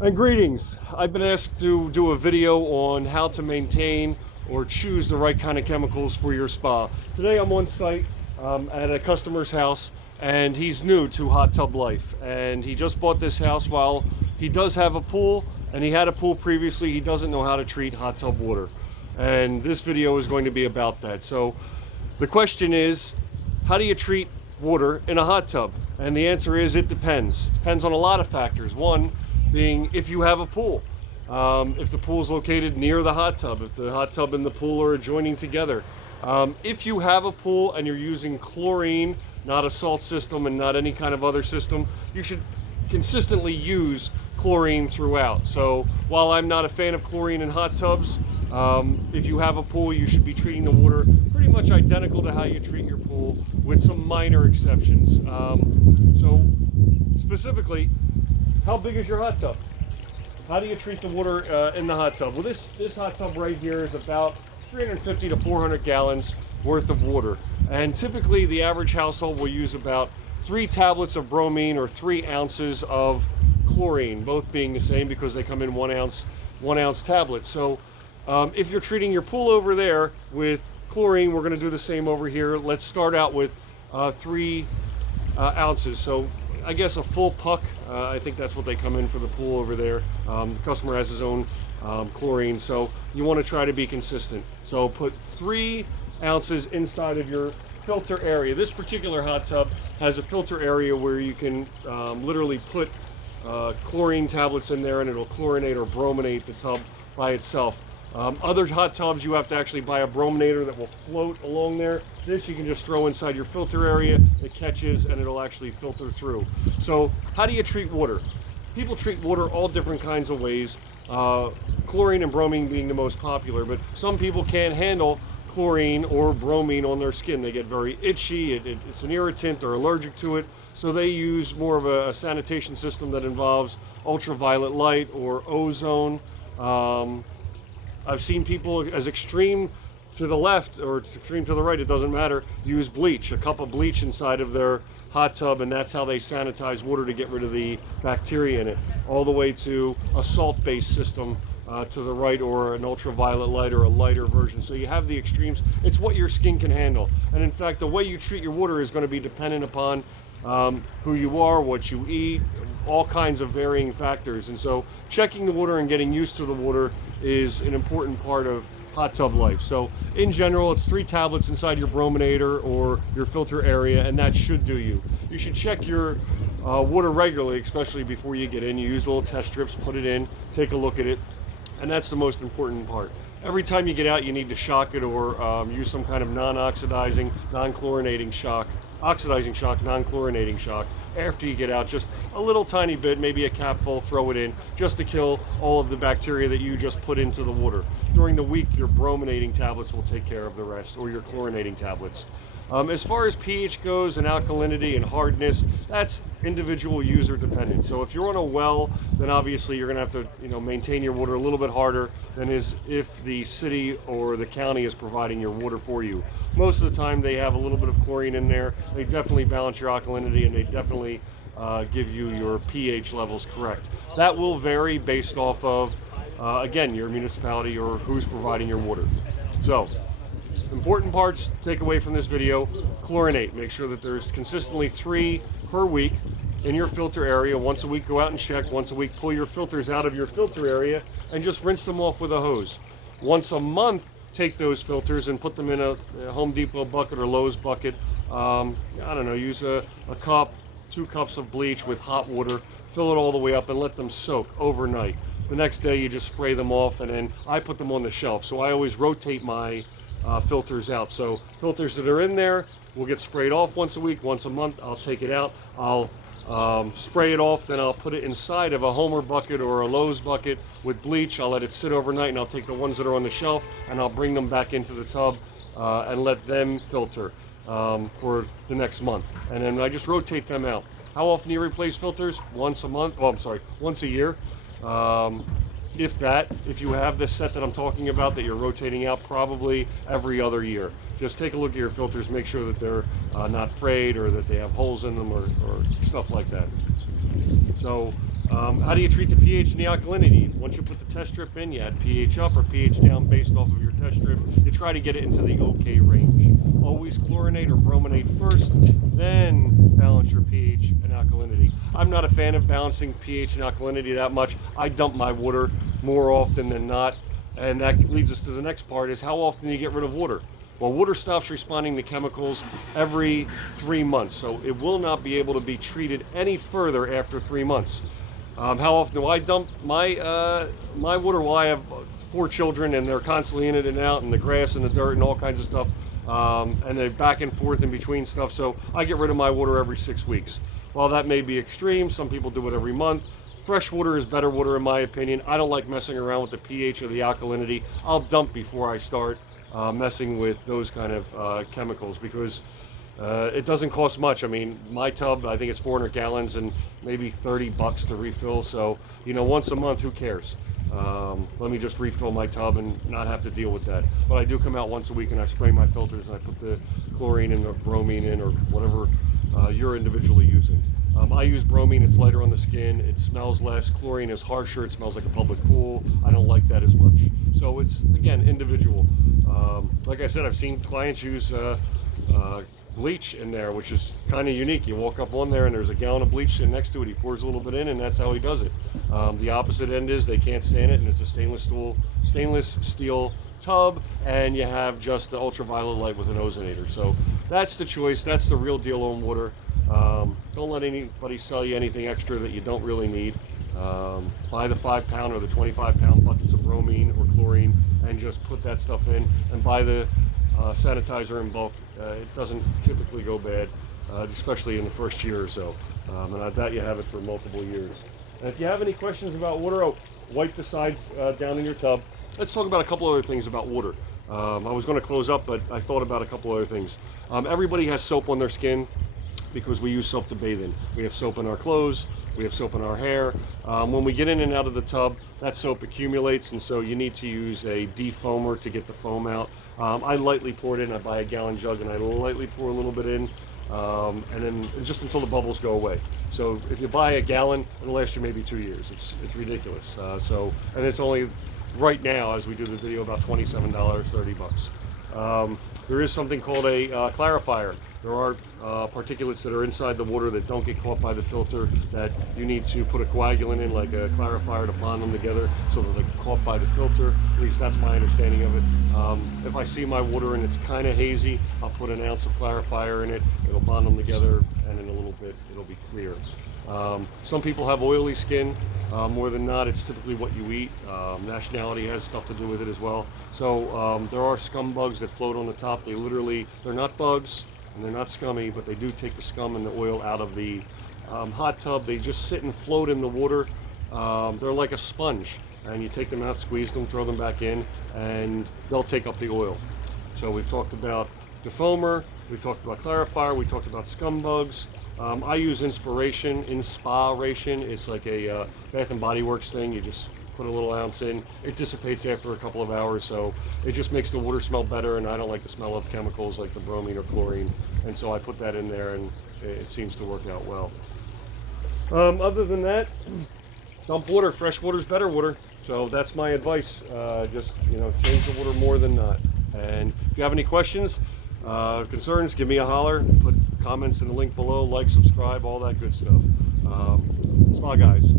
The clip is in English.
And greetings. I've been asked to do a video on how to maintain or choose the right kind of chemicals for your spa. Today I'm on site at a customer's house, and he's new to hot tub life. And he just bought this house. While he does have a pool, and he had a pool previously, he doesn't know how to treat hot tub water. And this video is going to be about that. So the question is, how do you treat water in a hot tub? And the answer is it depends. Depends on a lot of factors. One being if you have a pool. If the pool is located near the hot tub, if the hot tub and the pool are adjoining together. If you have a pool and you're using chlorine, not a salt system and not any kind of other system, you should consistently use chlorine throughout. So while I'm not a fan of chlorine in hot tubs, if you have a pool, you should be treating the water pretty much identical to how you treat your pool, with some minor exceptions. So specifically, how big is your hot tub? How do you treat the water in the hot tub? Well, this hot tub right here is about 350 to 400 gallons worth of water. And typically the average household will use about 3 tablets of bromine or 3 ounces of chlorine, both being the same because they come in 1 ounce tablets. So if you're treating your pool over there with chlorine, we're going to do the same over here. Let's start out with 3 ounces. So I guess a full puck, I think that's what they come in for the pool over there. The customer has his own chlorine, so you want to try to be consistent. So put 3 ounces inside of your filter area. This particular hot tub has a filter area where you can literally put chlorine tablets in there, and it'll chlorinate or brominate the tub by itself. Other hot tubs, you have to actually buy a brominator that will float along there. This you can just throw inside your filter area, it catches, and it'll actually filter through. So how do you treat water? People treat water all different kinds of ways, chlorine and bromine being the most popular, but some people can't handle chlorine or bromine on their skin. They get very itchy, it's an irritant, they're allergic to it, so they use more of a sanitation system that involves ultraviolet light or ozone. I've seen people as extreme to the left or extreme to the right, it doesn't matter, use bleach, a cup of bleach inside of their hot tub, and that's how they sanitize water to get rid of the bacteria in it, all the way to a salt-based system to the right, or an ultraviolet light or a lighter version. So you have the extremes. It's what your skin can handle. And in fact, the way you treat your water is going to be dependent upon who you are, what you eat, all kinds of varying factors. And so checking the water and getting used to the water is an important part of hot tub life. So in general, it's 3 tablets inside your brominator or your filter area, and that should do you. You should check your water regularly, especially before you get in. You use little test strips, put it in, take a look at it, and that's the most important part. Every time you get out, you need to shock it or use some kind of non-oxidizing, non-chlorinating shock. Oxidizing shock, non-chlorinating shock. After you get out, just a little tiny bit, maybe a capful, throw it in, just to kill all of the bacteria that you just put into the water. During the week, your brominating tablets will take care of the rest, or your chlorinating tablets. As far as pH goes and alkalinity and hardness, that's individual user dependent. So if you're on a well, then obviously you're going to have to maintain your water a little bit harder than is if the city or the county is providing your water for you. Most of the time they have a little bit of chlorine in there. They definitely balance your alkalinity, and they definitely give you your pH levels correct. That will vary based off of, again, your municipality or who's providing your water. So important parts take away from this video: chlorinate. Make sure that there's consistently 3 per week in your filter area. Once a week, go out and check. Once a week, pull your filters out of your filter area and just rinse them off with a hose. Once a month, take those filters and put them in a Home Depot bucket or Lowe's bucket. I don't know, use a cup, 2 cups of bleach with hot water, fill it all the way up and let them soak overnight. The next day you just spray them off, and then I put them on the shelf. So I always rotate my filters out. So filters that are in there will get sprayed off once a week. Once a month, I'll take it out. I'll spray it off, then I'll put it inside of a Homer bucket or a Lowe's bucket with bleach. I'll let it sit overnight, and I'll take the ones that are on the shelf and I'll bring them back into the tub and let them filter for the next month. And then I just rotate them out. How often do you replace filters? Once a month? Oh, I'm sorry, once a year. If that, if you have this set that I'm talking about that you're rotating out, probably every other year. Just take a look at your filters, make sure that they're not frayed or that they have holes in them or stuff like that. So How do you treat the pH and the alkalinity? Once you put the test strip in, you add pH up or pH down based off of your test strip. You try to get it into the okay range. Always chlorinate or brominate first, then balance your pH and alkalinity. I'm not a fan of balancing pH and alkalinity that much. I dump my water more often than not, and that leads us to the next part, is how often do you get rid of water? Well, water stops responding to chemicals every 3 months, so it will not be able to be treated any further after 3 months. How often do I dump my my water? Well, I have 4 children, and they're constantly in it and out, and the grass and the dirt and all kinds of stuff, and they're back and forth in between stuff. So I get rid of my water every 6 weeks. While that may be extreme, some people do it every month. Fresh water is better water in my opinion. I don't like messing around with the pH or the alkalinity. I'll dump before I start messing with those kind of chemicals, because it doesn't cost much. I mean, my tub, I think it's 400 gallons and maybe $30 to refill. So, you know, once a month, who cares? Let me just refill my tub and not have to deal with that. But I do come out once a week and I spray my filters and I put the chlorine in or bromine in or whatever you're individually using. I use bromine, it's lighter on the skin, it smells less. Chlorine is harsher, it smells like a public pool. I don't like that as much. So it's, again, individual. Like I said, I've seen clients use bleach in there, which is kind of unique. You walk up on there and there's a gallon of bleach sitting next to it. He pours a little bit in and that's how he does it. The opposite end is they can't stand it, and it's a stainless steel tub, and you have just the ultraviolet light with an ozonator. So that's the choice. That's the real deal on water. Don't let anybody sell you anything extra that you don't really need. Buy the 5-pound or the 25-pound buckets of bromine or chlorine and just put that stuff in, and buy the sanitizer in bulk. It doesn't typically go bad, especially in the first year or so. And I bet you have it for multiple years. And if you have any questions about water, wipe the sides down in your tub. Let's talk about a couple other things about water. I was going to close up, but I thought about a couple other things. Everybody has soap on their skin because we use soap to bathe in. We have soap in our clothes, we have soap in our hair. When we get in and out of the tub, that soap accumulates, and so you need to use a defoamer to get the foam out. I lightly pour it in. I buy a gallon jug and I lightly pour a little bit in, and then just until the bubbles go away. So if you buy a gallon, it'll last you maybe 2 years. It's ridiculous. And it's only right now, as we do the video, about $27, $30. There is something called a clarifier. There are particulates that are inside the water that don't get caught by the filter, that you need to put a coagulant in, like a clarifier, to bond them together so that they're caught by the filter. At least that's my understanding of it. If I see my water and it's kind of hazy, I'll put an ounce of clarifier in it. It'll bond them together, and in a little bit it'll be clear. Some people have oily skin. More than not, it's typically what you eat. Nationality has stuff to do with it as well. So there are scum bugs that float on the top. They're not bugs and they're not scummy, but they do take the scum and the oil out of the hot tub. They just sit and float in the water. They're like a sponge, and you take them out, squeeze them, throw them back in, and they'll take up the oil. So we've talked about Defoamer, we talked about Clarifier, we talked about scumbugs. I use Inspiration. It's like a Bath and Body Works thing. You just put a little ounce in. It dissipates after a couple of hours, so it just makes the water smell better, and I don't like the smell of chemicals like the bromine or chlorine, and so I put that in there, and it seems to work out well. Other than that, dump water. Fresh water is better water, so that's my advice. Just, change the water more than not. And if you have any questions, concerns, give me a holler. Put comments in the link below, like, subscribe, all that good stuff. Spa guys.